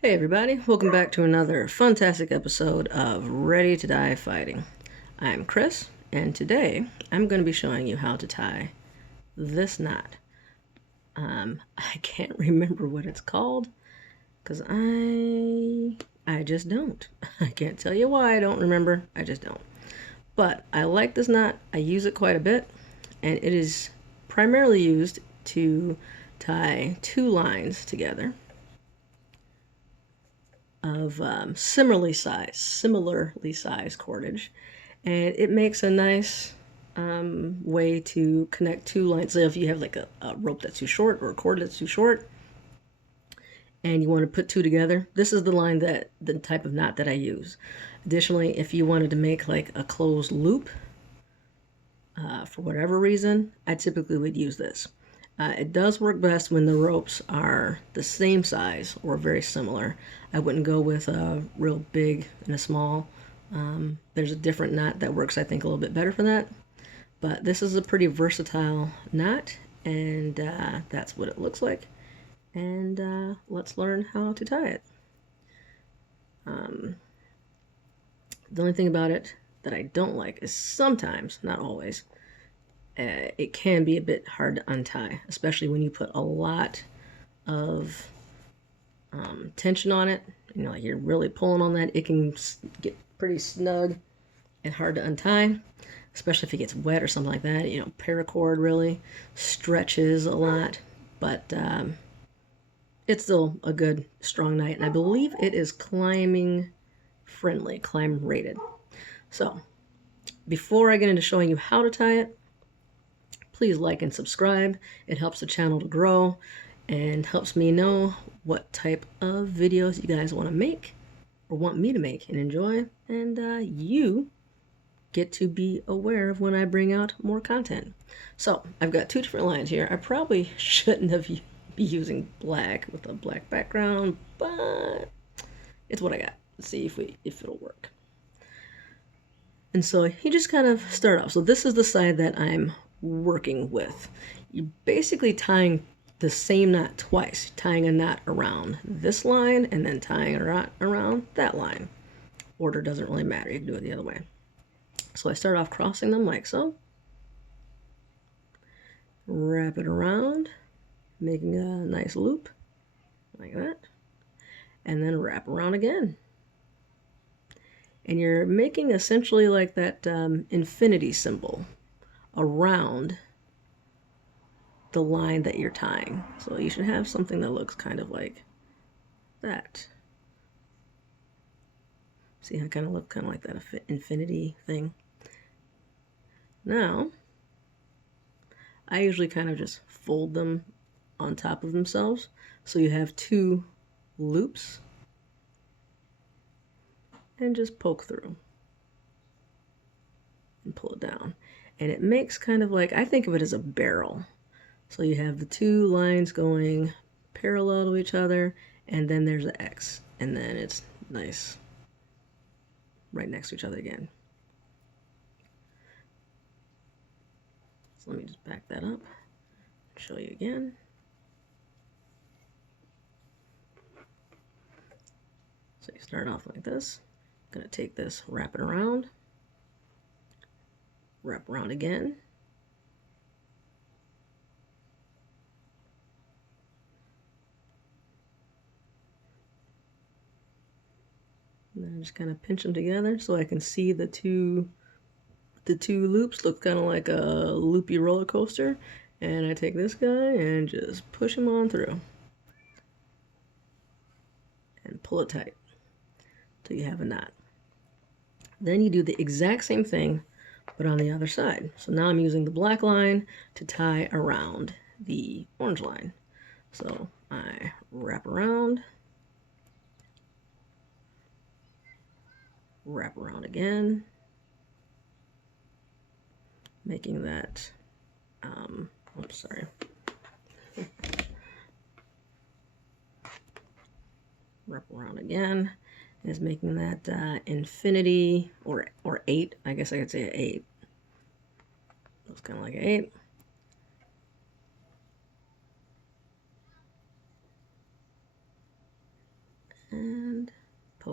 Hey everybody, welcome back to another fantastic episode of Ready to Die Fighting. I'm Chris, and today I'm going to be showing you how to tie this knot. I can't remember what it's called, because I just don't. I can't tell you why I don't remember, I just don't. But I like this knot, I use it quite a bit, and it is primarily used to tie two lines together of similarly sized cordage, and it makes a nice way to connect two lines. So if you have like a rope that's too short or a cord that's too short, and you want to put two together, this is the type of knot that I use. Additionally, if you wanted to make like a closed loop, for whatever reason, I typically would use this. It does work best when the ropes are the same size or very similar. I wouldn't go with a real big and a small. There's a different knot that works, I think, a little bit better for that. But this is a pretty versatile knot, and that's what it looks like. And let's learn how to tie it. The only thing about it that I don't like is sometimes, not always, it can be a bit hard to untie, especially when you put a lot of tension on it. You know, like you're really pulling on that, it can get pretty snug and hard to untie, especially if it gets wet or something like that. You know, paracord really stretches a lot, but it's still a good, strong knot, and I believe it is climbing friendly, climb rated. So, before I get into showing you how to tie it, please like and subscribe. It helps the channel to grow and helps me know what type of videos you guys want to make or want me to make and enjoy. And you get to be aware of when I bring out more content. So I've got two different lines here. I probably shouldn't have be using black with a black background, but it's what I got. Let's see if it'll work. And so you just kind of start off. So this is the side that I'm working with. You're basically tying the same knot twice, tying a knot around this line and then tying a knot around that line. Order doesn't really matter, you can do it the other way. So I start off crossing them like so, wrap it around, making a nice loop like that, and then wrap around again. And you're making essentially like that infinity symbol around the line that you're tying. So you should have something that looks kind of like that. See, I kind of look kind of like that infinity thing. Now, I usually kind of just fold them on top of themselves. So you have two loops and just poke through and pull it down. And it makes kind of like, I think of it as a barrel. So you have the two lines going parallel to each other, and then there's an X, and then it's nice right next to each other again. So let me just back that up and show you again. So you start off like this. I'm going to take this, wrap it around, wrap around again, and then just kind of pinch them together so I can see the two loops look kind of like a loopy roller coaster. And I take this guy and just push him on through and pull it tight till you have a knot. Then you do the exact same thing but on the other side. So now I'm using the black line to tie around the orange line. So I wrap around again, making that, oops, sorry. Wrap around again is making that infinity or 8. I guess I could say 8. Looks kind of like 8.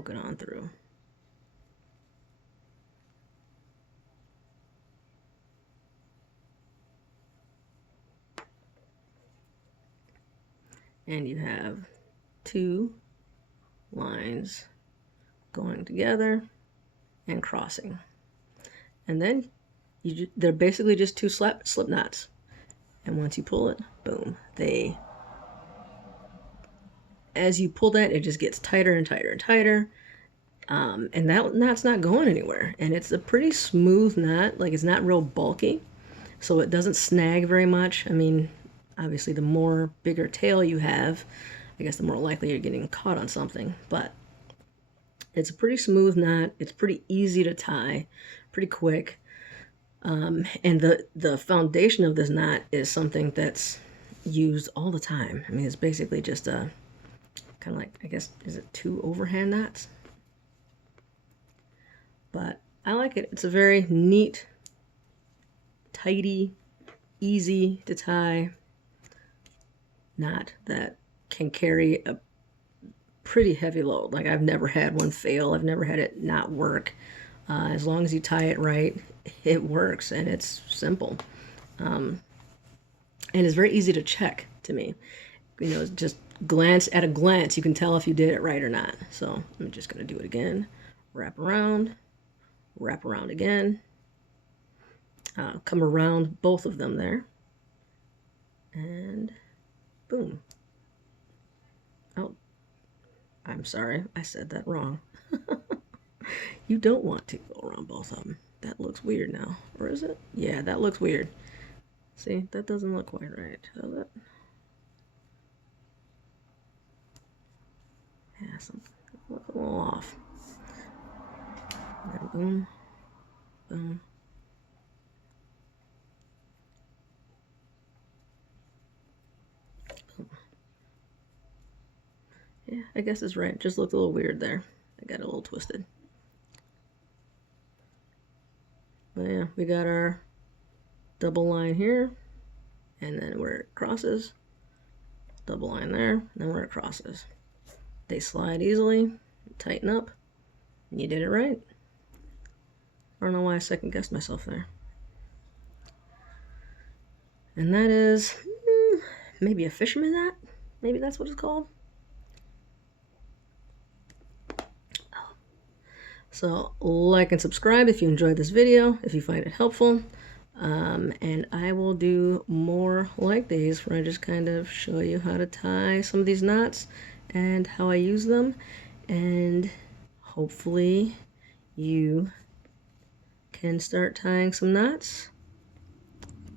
poke it on through. And you have 2 lines going together and crossing. And then they're basically just 2 slip knots. And once you pull it, boom, as you pull that, it just gets tighter and tighter and tighter. And that knot's not going anywhere. And it's a pretty smooth knot, like it's not real bulky, so it doesn't snag very much. I mean, obviously the more bigger tail you have, I guess the more likely you're getting caught on something, but it's a pretty smooth knot. It's pretty easy to tie, pretty quick. And the foundation of this knot is something that's used all the time. I mean, it's basically just a kind of like, I guess, is it 2 overhand knots? But I like it. It's a very neat, tidy, easy to tie knot that can carry a pretty heavy load. Like, I've never had one fail. I've never had it not work. As long as you tie it right, it works, and it's simple. And it's very easy to check to me. You know, just at a glance, you can tell if you did it right or not. So I'm just going to do it again. Wrap around again. Come around both of them there. And boom. Oh, I'm sorry. I said that wrong. You don't want to go around both of them. That looks weird now. Or is it? Yeah, that looks weird. See, that doesn't look quite right, does it? Yeah, something looks a little off. And boom, boom. Boom. Yeah, I guess it's right. Just looked a little weird there. I got a little twisted. But yeah, we got our double line here, and then where it crosses, double line there, and then where it crosses. They slide easily, tighten up, and you did it right. I don't know why I second guessed myself there. And that is maybe a fisherman knot? Maybe that's what it's called. So like and subscribe if you enjoyed this video, if you find it helpful. And I will do more like these where I just kind of show you how to tie some of these knots and how I use them. And hopefully you can start tying some knots,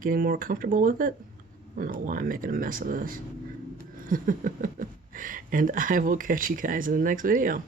getting more comfortable with it. I don't know why I'm making a mess of this. And I will catch you guys in the next video.